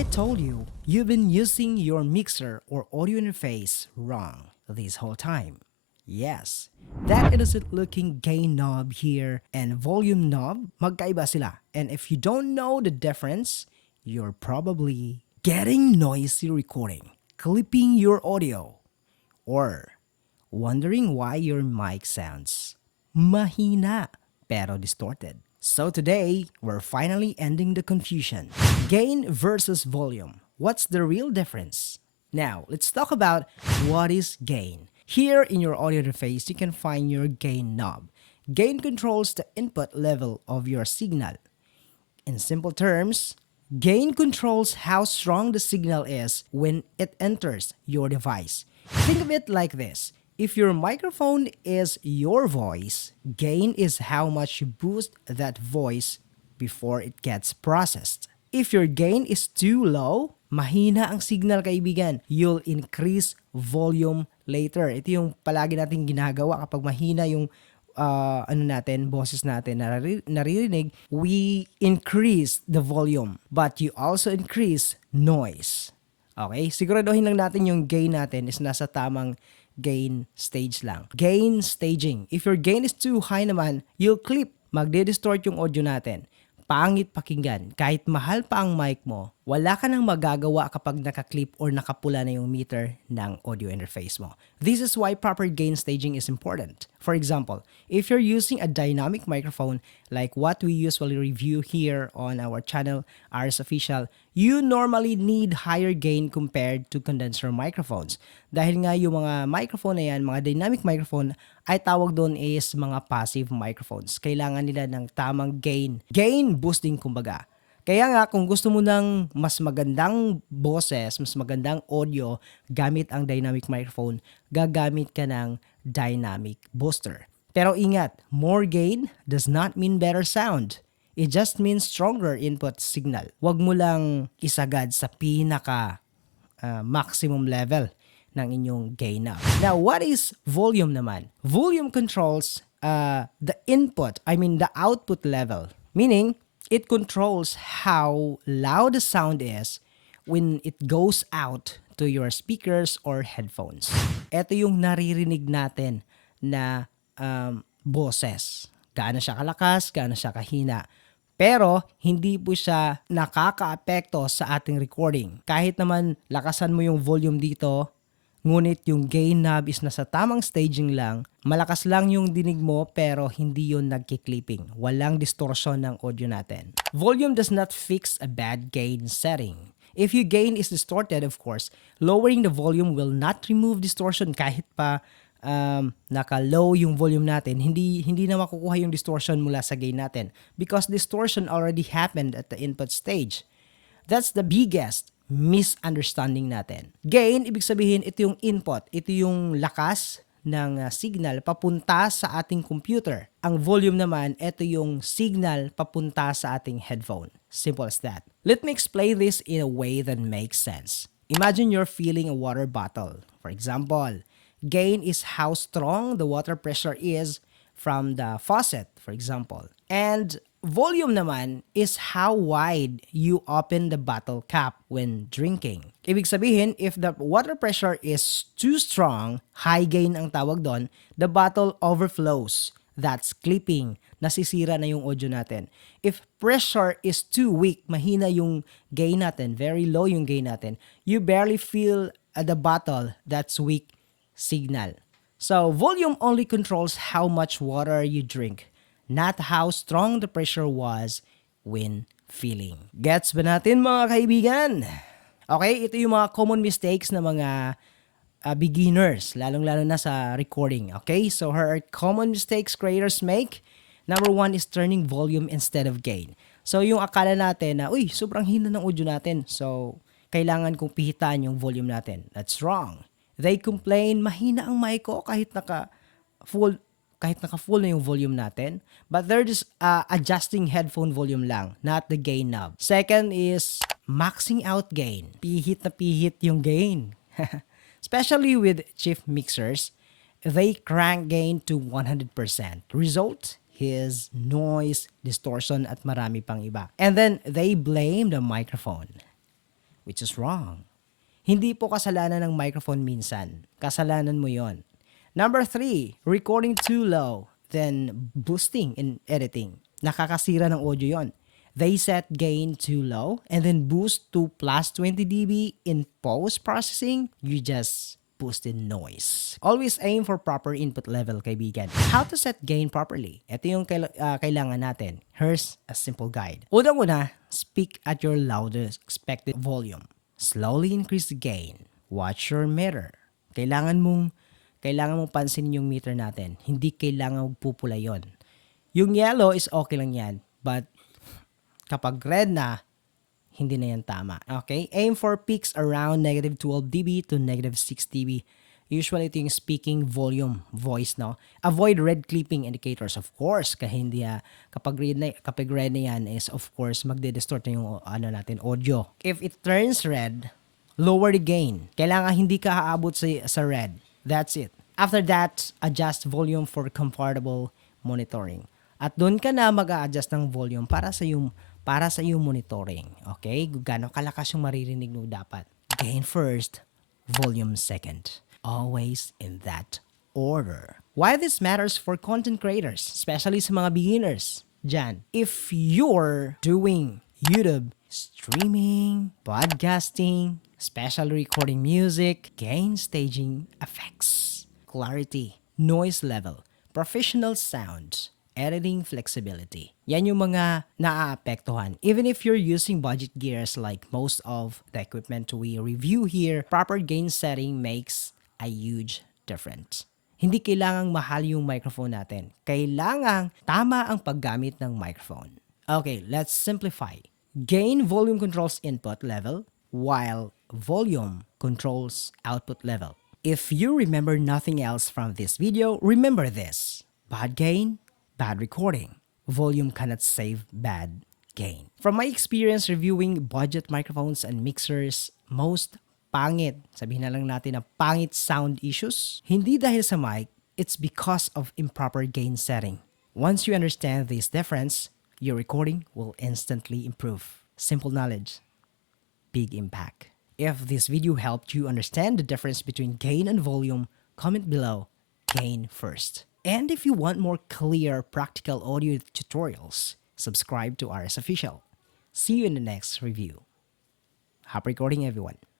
I told you, you've been using your mixer or audio interface wrong this whole time. Yes, that innocent looking gain knob here and volume knob, magkaiba sila. And if you don't know the difference, you're probably getting noisy recording, clipping your audio, or wondering why your mic sounds mahina pero distorted. So today, we're finally ending the confusion. Gain versus volume. What's the real difference? Now, let's talk about what is gain. Here in your audio interface, you can find your gain knob. Gain controls the input level of your signal. In simple terms, gain controls how strong the signal is when it enters your device. Think of it like this. If your microphone is your voice, gain is how much you boost that voice before it gets processed. If your gain is too low, mahina ang signal, kaibigan. You'll increase volume later. Ito yung palagi nating ginagawa kapag mahina yung boses natin naririnig, we increase the volume, but you also increase noise. Okay? Siguraduhin lang natin yung gain natin is nasa tamang gain stage lang. Gain staging. If your gain is too high naman, you'll clip. Magde-distort yung audio natin. Pangit pakinggan. Kahit mahal pa ang mic mo, wala ka nang magagawa kapag nakaklip or nakapula na yung meter ng audio interface mo. This is why proper gain staging is important. For example, if you're using a dynamic microphone like what we usually review here on our channel, ARRES Official, you normally need higher gain compared to condenser microphones. Dahil nga yung mga microphone na yan, mga dynamic microphone, ay tawag doon is mga passive microphones. Kailangan nila ng tamang gain. Gain boosting kumbaga. Kaya nga kung gusto mo ng mas magandang boses, mas magandang audio gamit ang dynamic microphone, gagamit ka ng dynamic booster. Pero ingat, more gain does not mean better sound. It just means stronger input signal. Huwag mo lang isagad sa pinaka maximum level ng inyong gain knob. Now, what is volume naman? Volume controls the output level. Meaning, it controls how loud the sound is when it goes out to your speakers or headphones. Ito yung naririnig natin na boses. Gaano siya kalakas, gaano siya kahina. Pero, hindi po siya nakaka-apekto sa ating recording. Kahit naman lakasan mo yung volume dito, ngunit yung gain knob is nasa tamang staging lang, malakas lang yung dinig mo pero hindi yun nagki-clipping. Walang distortion ng audio natin. Volume does not fix a bad gain setting. If your gain is distorted, of course, lowering the volume will not remove distortion kahit pa naka-low yung volume natin. Hindi na makukuha yung distortion mula sa gain natin because distortion already happened at the input stage. That's the biggest misunderstanding natin. Gain, ibig sabihin, ito yung input. Ito yung lakas ng signal papunta sa ating computer. Ang volume naman, ito yung signal papunta sa ating headphone. Simple as that. Let me explain this in a way that makes sense. Imagine you're filling a water bottle. For example, gain is how strong the water pressure is from the faucet, for example. And volume naman is how wide you open the bottle cap when drinking. Ibig sabihin, if the water pressure is too strong, high gain ang tawag doon, the bottle overflows. That's clipping. Nasisira na yung audio natin. If pressure is too weak, mahina yung gain natin, very low yung gain natin, you barely feel the bottle, that's weak signal. So, volume only controls how much water you drink, not how strong the pressure was when filling. Gets ba natin mga kaibigan? Okay, ito yung mga common mistakes na mga beginners, lalong-lalo na sa recording. Okay, so here are common mistakes creators make. Number 1 is turning volume instead of gain. So yung akala natin na, sobrang hina ng audio natin. So, kailangan kong pihitan yung volume natin. That's wrong. They complain, mahina ang mic ko kahit naka-full na yung volume natin. But they're just adjusting headphone volume lang, not the gain knob. Second is maxing out gain. Pihit na pihit yung gain. Especially with chief mixers, they crank gain to 100%. Result is noise, distortion, at marami pang iba. And then they blame the microphone. which is wrong. Hindi po kasalanan ng microphone minsan. Kasalanan mo yon. Number 3, recording too low, then boosting in editing. Nakakasira ng audio yon. They set gain too low and then boost to plus 20 dB in post-processing. You just boosted noise. Always aim for proper input level, kaibigan. How to set gain properly? Ito yung kailangan natin. Here's a simple guide. Unang-una, speak at your loudest expected volume. Slowly increase the gain. Watch your meter. Kailangan mong pansinin yung meter natin. Hindi kailangan magpupula yon. Yung yellow is okay lang yan. But kapag red na, hindi na yan tama. Okay? Aim for peaks around negative 12 dB to negative 6 dB. Usually ito yung speaking volume, voice, no? Avoid red clipping indicators, of course. Kapag red na yan is, of course, magde-distort na yung natin, audio. If it turns red, lower the gain. Kailangan hindi ka haabot sa red. That's it. After that, adjust volume for comfortable monitoring. At doon ka na mag-a-adjust ng volume para sa yung monitoring. Okay? Gano'ng kalakas yung maririnig mo dapat. Gain first, volume second. Always in that order. Why this matters for content creators, especially sa mga beginners dyan. If you're doing YouTube, streaming, podcasting, especially recording music, gain staging effects, clarity, noise level, professional sound, editing flexibility. Yan yung mga naaapektuhan. Even if you're using budget gears like most of the equipment we review here, proper gain setting makes a huge difference. Hindi kailangang mahal yung microphone natin. Kailangang tama ang paggamit ng microphone. Okay, let's simplify. Gain volume controls input level, while volume controls output level. If you remember nothing else from this video, remember this. Bad gain, bad recording. Volume cannot save bad gain. From my experience reviewing budget microphones and mixers, most pangit, sabihin na lang natin na pangit sound issues, hindi dahil sa mic, it's because of improper gain setting. Once you understand this difference, your recording will instantly improve. Simple knowledge, big impact. If this video helped you understand the difference between gain and volume, comment below, gain first. And if you want more clear, practical audio tutorials, subscribe to ARRES Official. See you in the next review. Happy recording, everyone.